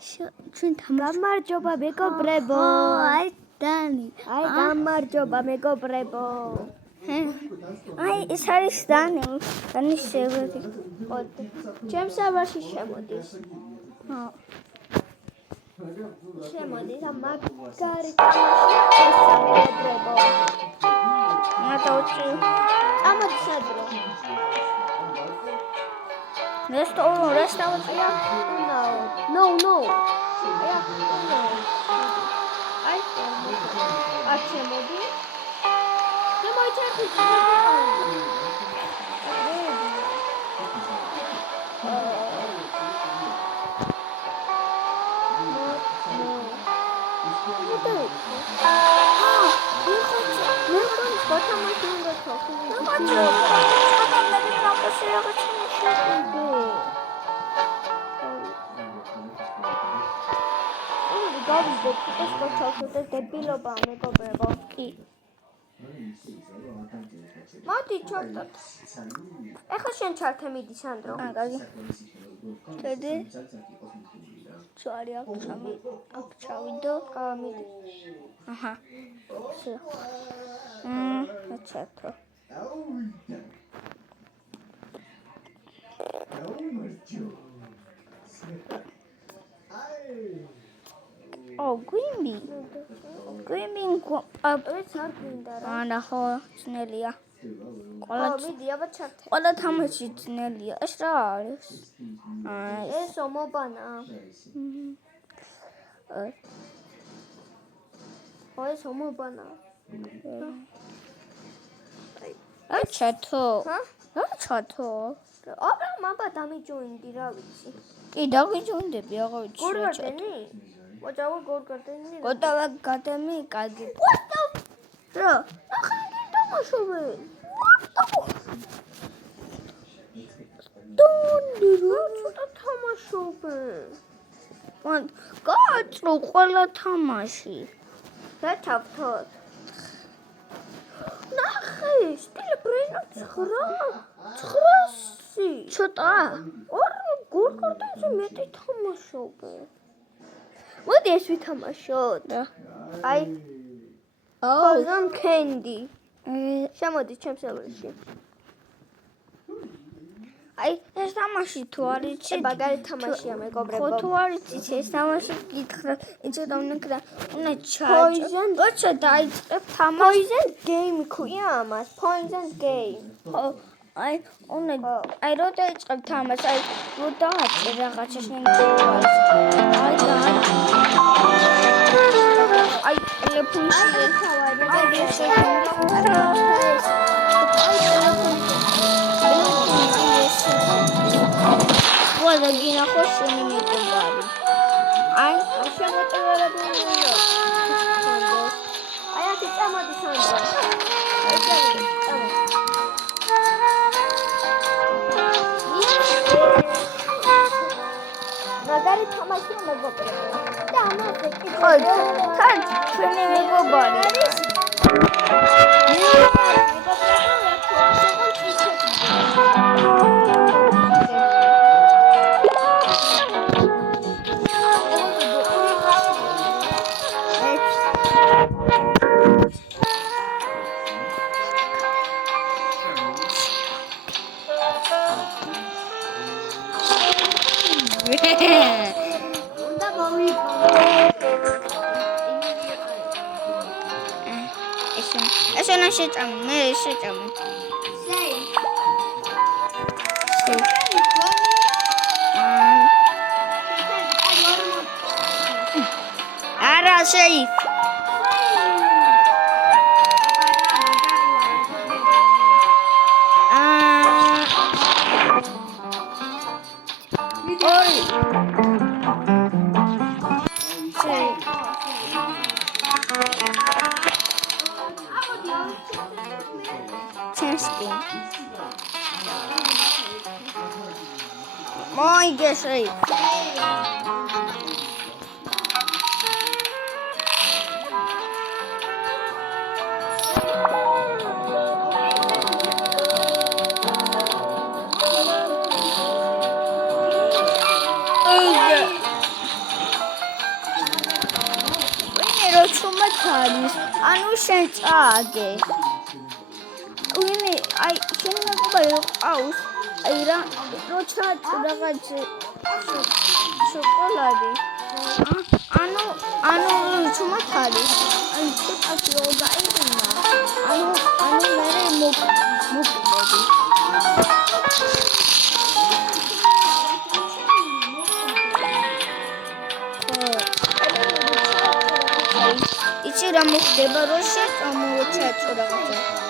ჩვენ გამარჯობა მეგობრებო. აი დანი. აი გამარჯობა მეგობრებო. აი ეს არის დანი. დანი შევედი. ჩემს სერვერში შემოდის. შემოდის და მაგარიტაში ესა მეგობრებო. მათოჩი. ამაცადრო. რესტავრაცია? No. აი შემოდი. დებილობა მეგობრებო. კი. მოდი ჩავტოთ. ეხლა შენ ჩართე მიდი სანდრო. კარგი. შედი. ჩარი აქ ჩავიდო. მიდი. აჰა. ჩართო. გვიმბი ეს არ გვინდა რა. ანა ხო ძნელია. მიდი აბა ჩართე. ყველა თამაში ძნელია. ეს რა არის? ეს ომობანა. ეს ომობანა. აი ჩათო. რა ჩათო? აბა მაბა დამიჯოინდი რა ვიცი. კი დავიჯოინდები აღარ ვიცი. გორგარდენი? ვაჭავა გორგარდენი. გოტავა გადამი კარგი. რა? ახალი დამაშოვე. დონი რა ცოტა თამაშობე. მან გააწრო ყველა თამაში. რა ჩავთოთ? ნახე, სტილი ბრენა 900. ცოტა. გორგარდენზე მეტი თამაშობე. მოდი ეს ვითამაშოთ. აი Poison candy. შემოდი ჩემს სერვერში. აი ეს თამაში თუ არ იცი მაგარი თამაშია მეგობრებო. ხო თუ არ იცი ეს თამაში გითხრა იცოდა უნდა ჩაჭო. როცა დაიწყებ თამაში Poison game ქვია ამას. Poison game. ხო აი უნდა აი რო დაიწყებ თამაში აი რო დააჭერ რაღაცა შენ აი ტელეფონში ვადა გინა ხოშენი მეკობარი აი შემოწევები აი აქ წამოდი სანდრო აი წამოდი მაგარი თამაში მეგობრებო და ამაზე ხო თან ჩვენი მეგობარი უნდა მოვიყო ეს என்ன შეჭამ მე შეჭამ არა შეი Mooi geschreven. ანუ შენ წააგე. ვინმე აი შენ მეგობარი ყავს აი როცა რაღაც შოკოლადი ანუ ჩუმად არის აი ცოტაში რო გაიგნა ანუ მე მოკვდები იცი რა მოხდება რო შეწამოჩაჭო რაღაცა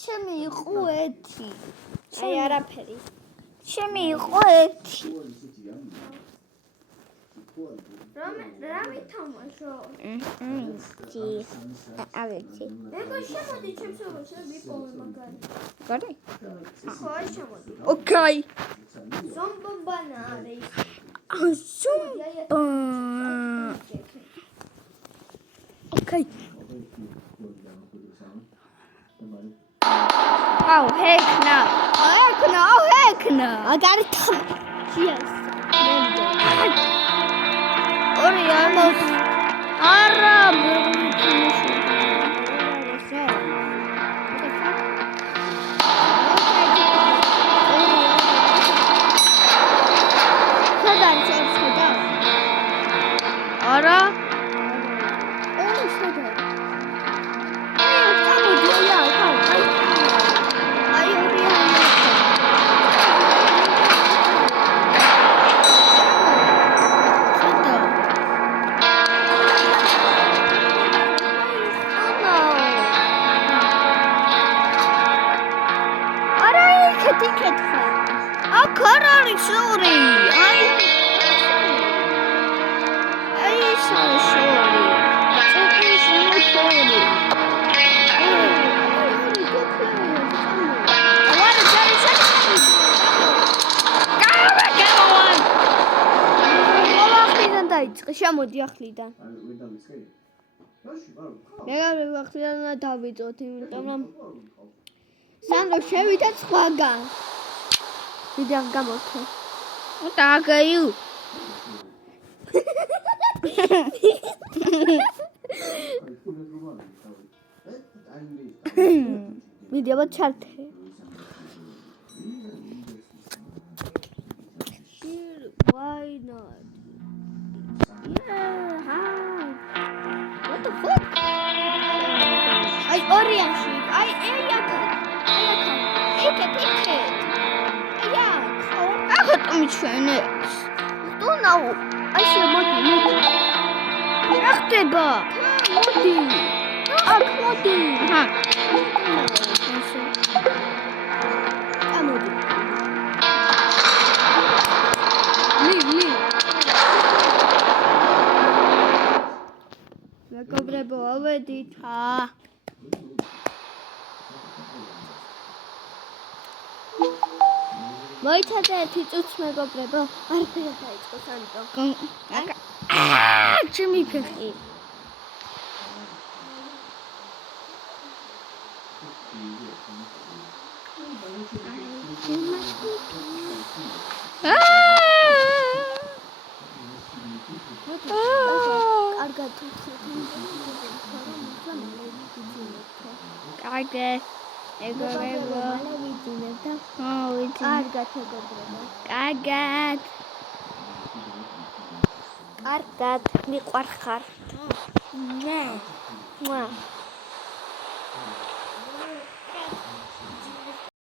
ჩემი იყო ერთი. აი არაფერი. ჩემი იყო ერთი. რა მითამაშო? კი. ავეცი. ეხლა შემოდი ჩემს ობოლში და მიპოვე მაგარი. გარი? ხო, აი შემოდი. ოკეი. ზომბობანა არის. ზომბა. ოკეი. Oh, heck no. I got it. Yes. Almost. Arab. შემოდი ახლიდან. მე ახლიდან დავიწყოთ, იმიტომ რომ სანდრო შევიდა სხვაგან. ვიდეო გამოვთო. უტაგაიუ. ვიდეო ჩართე. Why not? What the fuck? Ay oriashi. Ay Ticket. Ya, mi chene. Don't know. Ay modi. Raxteba. Modi. Ha. Amodi. Mi. მეგობრებო, ავედით. მოიცადე ერთი წუთს მეგობრებო. არაფერი დაიწყო სანდრო. ჩემი ფეხი. Კარგად. ეგრევე. კარგად. მიყვარხარ. ნე.